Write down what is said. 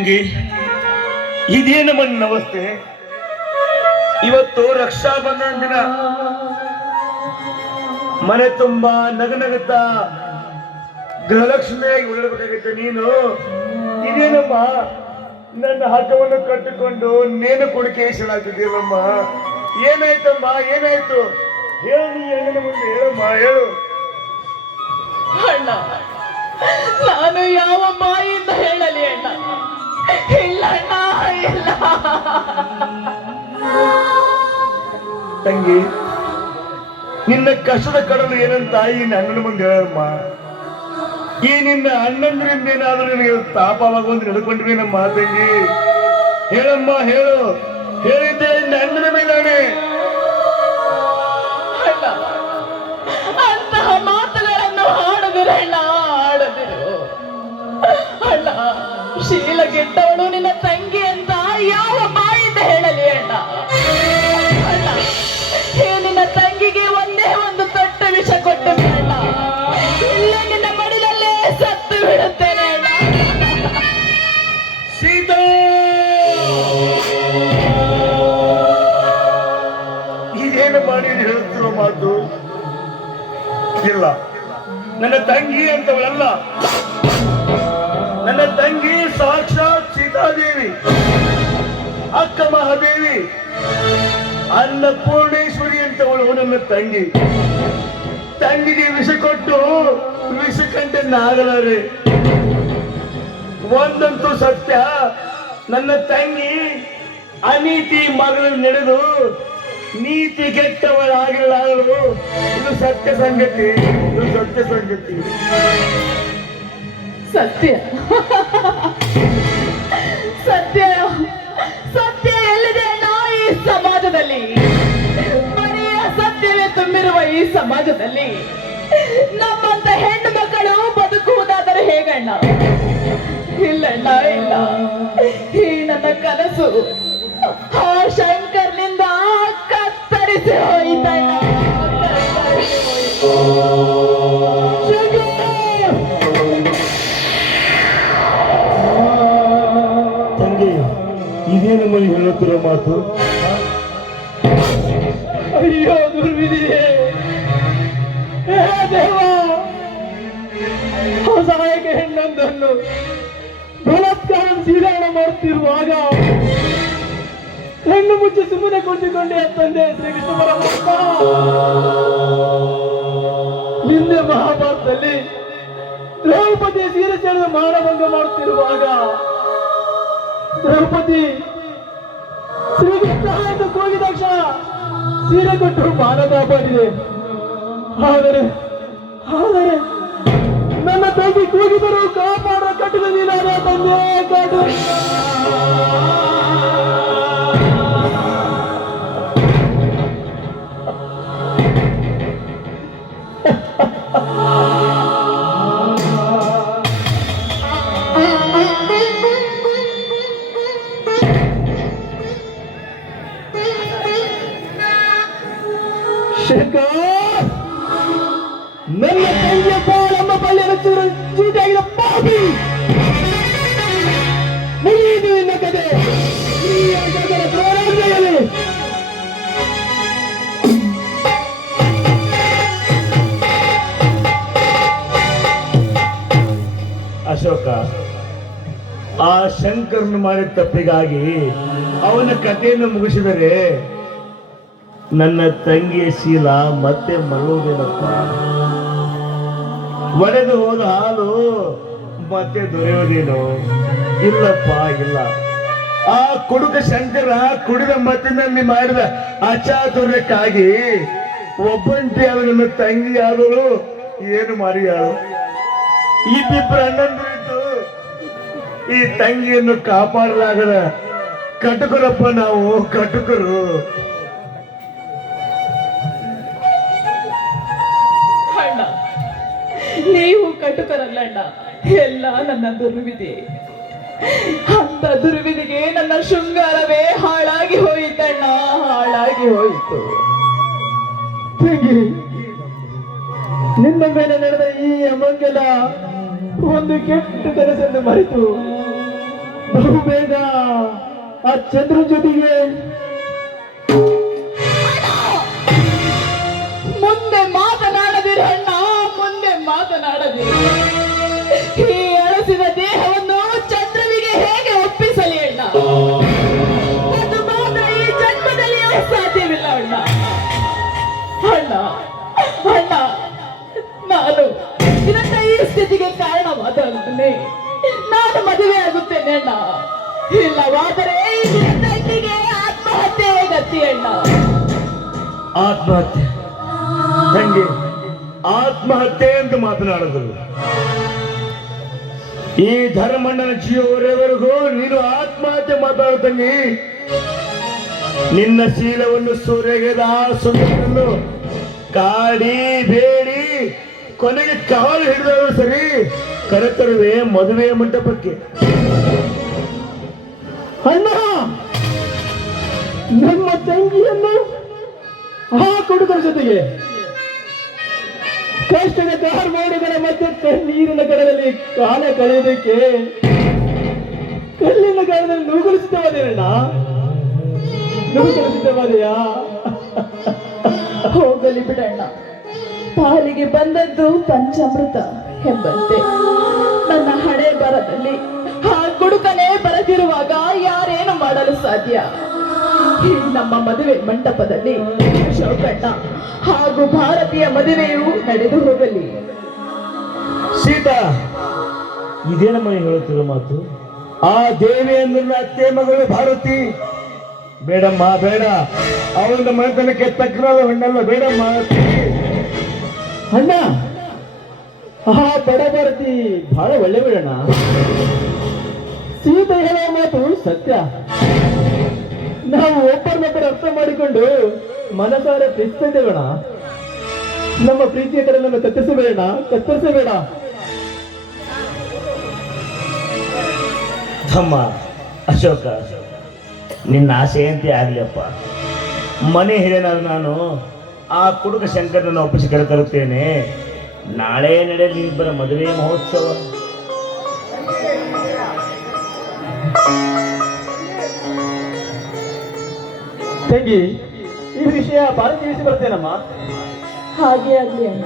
ತಂಗಿ, ಇದೇನು ಅವಸ್ಥೆ? ಇವತ್ತು ರಕ್ಷಾ ಬಂಧನ ದಿನ ಮನೆ ತುಂಬಾ ನಗನಗುತ್ತ ಗೃಹಲಕ್ಷ್ಮಿಯಾಗಿ ಉಳಿಬೇಕಾಗಿತ್ತು ನೀನು ಇದೇನಮ್ಮ ನನ್ನ ಹಗ್ಗವನ್ನು ಕಟ್ಟಿಕೊಂಡು ನೇನು ಕುಡಿಕೇಸಲಾಗ್ತಿದ್ದೀವಮ್ಮ ಏನಾಯ್ತಮ್ಮ? ಏನಾಯ್ತು? ಹೇಳು ನೀ ಹೆಣ್ಣಿನ ಮುಂದೆ ಹೇಳಮ್ಮ? ಹೇಳು. ಅಣ್ಣ, ನಾನು ಯಾವ ಮಾಯಿಂದ ಹೇಳಲಿ ಅಣ್ಣ? ಇಲ್ಲ ಅಣ್ಣ ಇಲ್ಲ. ತಂಗಿ ನಿನ್ನ ಕಷ್ಟದ ಕಡಲು ಏನಂತ ಈ ಅಣ್ಣನ ಮುಂದೆ ಹೇಳಮ್ಮ. ಈ ನಿನ್ನ ಅಣ್ಣಂದ್ರಿಂದ ಏನಾದ್ರೂ ನಿನಗೆ ತಾಪವಾಗುವಂತ ಹಿಡ್ಕೊಂಡ್ರೇನಮ್ಮ ತಂಗಿ. ಹೇಳಮ್ಮ ಹೇಳು. ಹೇಳಿದ್ದೆ ನಿನ್ನ ಅಣ್ಣನ ಅಣ್ಣ ಅಂತಹ ಮಾತುಗಳನ್ನು ಆಡದಿರ ಶೀಲ ಗೆಟ್ಟವಳು ನಿನ್ನ ತಂಗಿ ಅಂತ ಯಾವ ಬಾಯಿಂದ ಹೇಳಲಿ ಅಣ್ಣ? ಅಣ್ಣ ಈ ನಿನ್ನ ತಂಗಿಗೆ ಒಂದೇ ಒಂದು ತೊಟ್ಟ ವಿಷ ಕೊಟ್ಟು ಅಣ್ಣ. ಇಲ್ಲ, ನಿನ್ನ ಮಡಿಲಲ್ಲೇ ಸತ್ತು ಬಿಡುತ್ತೇನೆ ಅಣ್ಣ. ಸೀತಾ! ಇದೇನು ಮಾಡಿ ಹೇಳುತ್ತಿರೋ ಮಾತು? ಇಲ್ಲ. ನನ್ನ ತಂಗಿ ಅಂತವಳಲ್ಲ. ನನ್ನ ತಂಗಿ ಅಕ್ಕ ಮಹಾದೇವಿ ಅನ್ನಪೂರ್ಣೇಶ್ವರಿ ಅಂತವಳು ನನ್ನ ತಂಗಿ. ತಂಗಿಗೆ ವಿಷ ಕೊಟ್ಟು ವಿಷ ಕಂಡೆ ನಾಗಲಾರೆ. ಒಂದಂತೂ ಸತ್ಯ. ನನ್ನ ತಂಗಿ ಅನೀತಿ ಮಗಳು ನಡೆದು ನೀತಿ ಕೆಟ್ಟವಳಾಗಿರಲಾರಳು. ಇದು ಸತ್ಯ ಸಂಗತಿ. ಇದು ಸತ್ಯ ಸಂಗತಿ. ಸತ್ಯ. ಸಮಾಜದಲ್ಲಿ ಮನೆಯ ಸತ್ಯವೇ ತುಂಬಿರುವ ಈ ಸಮಾಜದಲ್ಲಿ ನಮ್ಮಂತ ಹೆಣ್ಣು ಮಕ್ಕಳು ಬದುಕುವುದಾದರೆ ಹೇಗಣ್ಣ? ಇಲ್ಲಣ್ಣ, ಇಲ್ಲ. ಈ ನನ್ನ ಕನಸು ಆ ಹೇಳುತ್ತಿರೋ ಮಾತು. ಅಯ್ಯೋ, ದುರ್ವಿಧಿಯೇ. ಹೊಸಾಯಕ ಹೆಣ್ಣೊಂದನ್ನು ಬಲಾತ್ಕಾರ ಸೀದಾಣ ಮಾಡುತ್ತಿರುವಾಗ ಕಣ್ಣು ಮುಚ್ಚಿ ಸುಮ್ಮನೆ ಕುಳಿತುಕೊಂಡೆ ತಂದೆ ಶ್ರೀಕೃಷ್ಣ ಪರಮಾತ್ಮ ಹಿಂದೆ ಮಹಾಭಾರತದಲ್ಲಿ ದ್ರೌಪದಿ ಸೀರೆ ಸೆಳೆದು ಮಾನಭಂಗ ಮಾಡುತ್ತಿರುವಾಗ ದ್ರೌಪದಿ ಶ್ರೀಕೃಷ್ಣ ಎಂದು ಕೂಗಿದ ತಕ್ಷಣ ಸೀರೆ ಕೊಟ್ಟು ಬಂದಿದೆ ಆದರೆ ಆದರೆ, ನನ್ನ ತಂಗಿ ಕೂಗಿದರು ಕಾಪಾಡ ಕಟ್ಟಿದ ನೀನಾದ ತಂದೆ, ಕಾಡು. ನನ್ನ ತಂಗಿಯ ಬಾಳಮ್ಮ ಚೀಟಾಗಿದ ಪಾಪಿ ಮುಗಿಯಿತು ನಿನ್ನ ಅಶೋಕ, ಆ ಶಂಕರನು ಮಾಡಿದ ತಪ್ಪಿಗಾಗಿ ಅವನ ಕಥೆಯನ್ನು ಮುಗಿಸಿದರೆ ನನ್ನ ತಂಗಿಯ ಶೀಲ ಮತ್ತೆ ಮರುವುದೇನಪ್ಪ ಒಡೆದು ಹೋದ ಹಾಲು ಮತ್ತೆ ದೊರೆಯೋದೇನು ಇಲ್ಲಪ್ಪ, ಇಲ್ಲ. ಆ ಕುಡುಕ ಶಂಕರ ಕುಡಿದ ಮತ್ತಿನಲ್ಲಿ ಮಾಡಿದ ಅಚಾತುರ್ಯಕ್ಕಾಗಿ ಒಬ್ಬಂಟಿ ನನ್ನ ತಂಗಿ ಯಾರು ಏನು ಮಾಡಿಯಾಳು ಇಬ್ಬಿಬ್ಬರು ಅಣ್ಣಂದಿರಿದ್ದು ಈ ತಂಗಿಯನ್ನು ಕಾಪಾಡಲಾಗದ ಕಟುಕರಪ್ಪ ನಾವು, ಕಟುಕರು. ಎಲ್ಲ ನನ್ನ ದುರ್ವಿಧಿ. ಅಂತ ದುರ್ವಿಧಿಗೆ ನನ್ನ ಶೃಂಗಾರವೇ ಹಾಳಾಗಿ ಹೋಯಿತಣ್ಣ ಹಾಳಾಗಿ ಹೋಯಿತು. ನಿನ್ನ ಮೇಲೆ ನಡೆದ ಈ ಅಮಂಗಲ ಒಂದು ಕೆಟ್ಟ ಕನಸನ್ನು ಮರೆತು ಬಹುಬೇಗ ಆ ಚಂದ್ರ ಜೊತೆಗೆ ಸ್ಥಿತಿಗೆ ಕಾರಣವಾದವನೇ ನಾನು ಮದುವೆ ಆಗುತ್ತೇನೆ ಅಣ್ಣ. ಇಲ್ಲವಾದರೆ ಆತ್ಮಹತ್ಯೆ ಗತಿ ಅಣ್ಣ. ಆತ್ಮಹತ್ಯೆ? ತಂಗಿ ಆತ್ಮಹತ್ಯೆ ಅಂತ ಮಾತನಾಡೋದಿಲ್ಲ ಈ ಧರ್ಮಣ್ಣನ ಜೀವವರೆವರೆಗೂ ನೀನು ಆತ್ಮಹತ್ಯೆ ಮಾತಾಡುತ್ತಂಗಿ? ನಿನ್ನ ಶೀಲವನ್ನು ಸೂರ್ಯಗೆದ ಸುಂದರನ್ನು ಕಾಡಿ ಬೇಡಿ. ಕೊನೆಗೆ ಕಾಲು ಹಿಡಿದವರು ಸರಿ, ಕರೆತರುವೆ ಮದುವೆಯ ಮಂಟಪಕ್ಕೆ. ಅಣ್ಣ, ನಮ್ಮ ತಂಗಿಯನ್ನು ಆ ಕುಡುಕರ ಜೊತೆಗೆ ಕಷ್ಟದ ಕಾರ್ಮಾಡುಗಳ ಮಧ್ಯೆ ನೀರಿನ ಕಡದಲ್ಲಿ ಕಾಲ ಕಳೆಯೋದಕ್ಕೆ ಕಲ್ಲಿನ ಕಾಲದಲ್ಲಿ ನೂಗಲು ಸಿದ್ಧವಾದೇನಣ್ಣ? ನೂಗಲು ಸಿದ್ಧವಾದೆಯಾ? ಹೋಗಲಿ ಬಿಡಣ್ಣ. ಪಾಲಿಗೆ ಬಂದದ್ದು ಪಂಚಾಮೃತ ಎಂಬಂತೆ. ನನ್ನ ಹಣೆ ಬರದಲ್ಲಿ ಆ ಕುಡುಕನೇ ಬರದಿರುವಾಗ ಯಾರೇನು ಮಾಡಲು ಸಾಧ್ಯ? ನಮ್ಮ ಮದುವೆ ಮಂಟಪದಲ್ಲಿ ಶೌಕಣ್ಣ ಹಾಗೂ ಭಾರತೀಯ ಮದುವೆಯು ನಡೆದು ಹೋಗಲಿ. ಸೀತಾ ಇದೇನಮ್ಮ ನಮ್ಮ ಹೇಳುತ್ತಿರೋ ಮಾತು? ಆ ದೇವಿಯನ್ನು ಅತ್ತೆ ಮಗಳು ಭಾರತಿ. ಬೇಡಮ್ಮ, ಬೇಡ. ಅವನ ಮನೆತನಕ್ಕೆ ತಕ್ಕ ಹಣ್ಣಲ್ಲ, ಬೇಡಮ್ಮ. ಅಣ್ಣ. ಆ ಬಡ ಭಾರತಿ ಬಹಳ ಒಳ್ಳೆ ಬಿಡಣ್ಣ. ಸೀತೆ ಹೇಳೋ ಮಾತು ಸತ್ಯ. ನಾವು ಒಬ್ಬರನ್ನೊಬ್ಬರು ಅರ್ಥ ಮಾಡಿಕೊಂಡು ಮನಸಾರೆ ಪ್ರೀತಿಸಿದ್ದೇವಣ ನಮ್ಮ ಪ್ರೀತಿಯ ಕಡೆ ನಮ್ಮ ಕತ್ತರಿಸಬೇಡ ಕತ್ತರಿಸಬೇಡ ತಮ್ಮ ಅಶೋಕ, ನಿನ್ನ ಆಸೆಯಂತೆ ಆಗ್ಲಿಯಪ್ಪ ಮನೆ ಹಿರಿಯನಾದ ನಾನು ಆ ಕುಡುಕ ಶಂಕರನ ಒಪ್ಪಿಸಿ ಕರೆತರುತ್ತೇನೆ. ನಾಳೆ ನಡೆಯಲಿ ಇಬ್ಬರ ಮದುವೆ ಮಹೋತ್ಸವ. ತಂಗಿ ಈ ವಿಷಯ ಬಾರಿ ತಿಳಿಸಿ ಬರ್ತೇನಮ್ಮ. ಹಾಗೆ ಆಗಲಿ ಅಣ್ಣ.